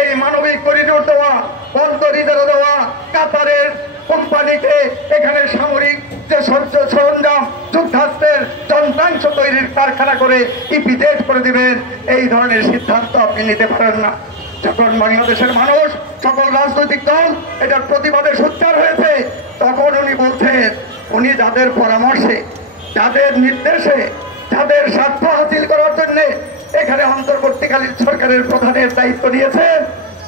এই মানবিক করিডোর দেওয়া, বন্দর ইজারা দেওয়া, কাতারের কোম্পানিকে এখানে সামরিক যে সরঞ্জাম, যুদ্ধাস্ত্রের যন্ত্রাংশ তৈরির কারখানা করে ইপিজেড করে দিবেন, এই ধরনের সিদ্ধান্ত আপনি নিতে পারেন না। যখন বাংলাদেশের মানুষ, সকল রাজনৈতিক দল এটার প্রতিবাদে সোচ্চার হয়েছে, তখন উনি বলছেন উনি যাদের পরামর্শে, যাদের নির্দেশে, যাদের স্বার্থ হাসিল করার জন্য এখানে অন্তর্বর্তীকালীন সরকারের প্রধানের দায়িত্ব নিয়েছেন,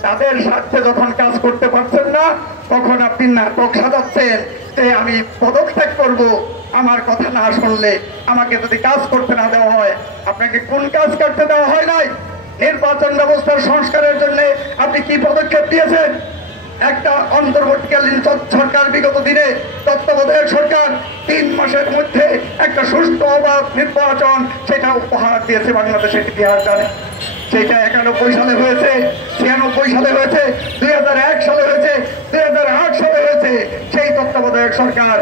তাদের স্বার্থে যখন কাজ করতে পারছেন না, তখন আপনি নাটক সাজাচ্ছেন যে আমি পদত্যাগ করব আমার কথা না শুনলে, আমাকে যদি কাজ করতে না দেওয়া হয়। আপনাকে কোন কাজ করতে দেওয়া হয় নাই? নির্বাচন ব্যবস্থার সংস্কারের জন্য আপনি কি পদক্ষেপ দিয়েছেন? একটা অন্তর্বর্তীকালীন সরকার বিগত দিনে তত্ত্বাবধায়ক সরকার 3 মাসের মধ্যে একটা সুষ্ঠু অবাধ নির্বাচন সেটা উপহার দিয়েছে বাংলাদেশের ইতিহাস জানে। সেটা 91 সালে হয়েছে, 96 সালে হয়েছে, 2001 সালে হয়েছে, 2008 সালে হয়েছে। সেই তত্ত্বাবধায়ক সরকার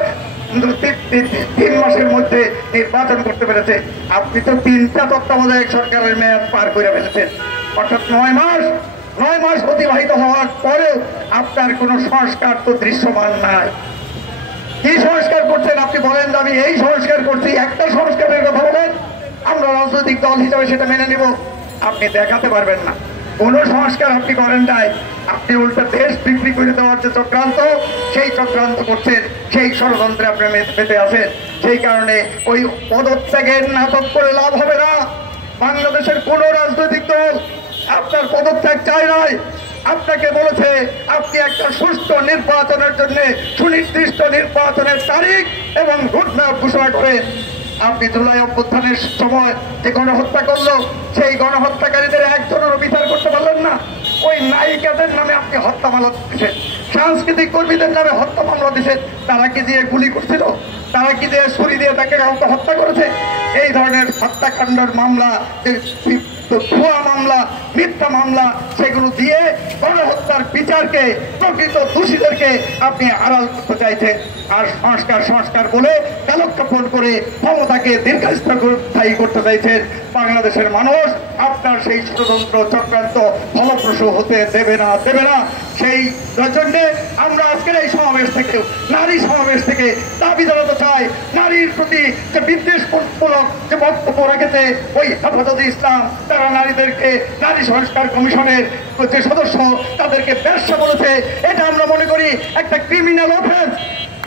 3 মাসের মধ্যে নির্বাচন করতে পেরেছে। আপনি তো 3টা তত্ত্বাবধায়ক সরকারের মেয়াদ পার করে ফেলেছেন, অর্থাৎ 9 মাস অতিবাহিত হওয়ার পরে আপনার কোন সংস্কার তো দৃশ্যমান নাই। কি সংস্কার করছেন আপনি বলেন? আমি এই সংস্কার করছি, একটা সংস্কারের কথা বলেন, আমরা রাজনৈতিক দল হিসাবে সেটা মেনে নিব। আপনি দেখাতে পারবেন না কোন সংস্কার আপনি করেন নাই। আপনি উল্টা দেশ বিক্রি করে দেওয়ার যে চক্রান্ত, সেই চক্রান্ত করছেন, সেই ষড়যন্ত্রে আপনি মেতে আছেন। সেই কারণে ওই পদত্যাগের নাটক করে লাভ হবে না। বাংলাদেশের কোন রাজনৈতিক দল আপনার পদত্যাগ চায় নাই। আপনাকে বলেছে আপনি একটা সুষ্ঠু নির্বাচনের জন্য সুনির্দিষ্ট নির্বাচনের তারিখ এবং রোডম্যাপ ঘোষণা করেন। আপনি জুলাই অভ্যুত্থানের সময় যে গণহত্যা করলো, সেই গণহত্যাকারীদের একজনেরও বিচার করতে পারলেন না। ওই নায়িকাদের নামে আপনি হত্যা মামলা দিচ্ছেন, সাংস্কৃতিক কর্মীদের নামে হত্যা মামলা দিচ্ছেন। তারা কি দিয়ে গুলি করছিল? তারা কি দিয়ে ছুরি দিয়ে তাকে হত্যা করেছে? এই ধরনের হত্যাকাণ্ডের মামলা, ভুয়া মামলা, মিথ্যা মামলা, সেগুলো দিয়ে গণহত্যার বিচারকে, প্রকৃত দোষীদেরকে আপনি আড়াল করতে চাইছেন। আর সংস্কার বলে কালক্ষেপণ করে ক্ষমতাকে দীর্ঘস্থায়ী করতে চাইছেন। বাংলাদেশের মানুষ আপনার সেই ষড়যন্ত্র চক্রান্ত ফলপ্রসূ হতে দেবে না। সেই জন্য আমরা আজকের এই সমাবেশ থেকে, নারী সমাবেশ থেকে দাবি জানাতে চাই, নারীর প্রতি যে বিদ্বেষমূলক যে বক্তব্য রেখেছে ওই হেফাজতে ইসলাম, তারা নারীদেরকে নারী সংস্কার কমিশনের যে সদস্য তাদেরকে ব্যবসা বলেছে, এটা আমরা মনে করি একটা ক্রিমিনাল অফেন্স।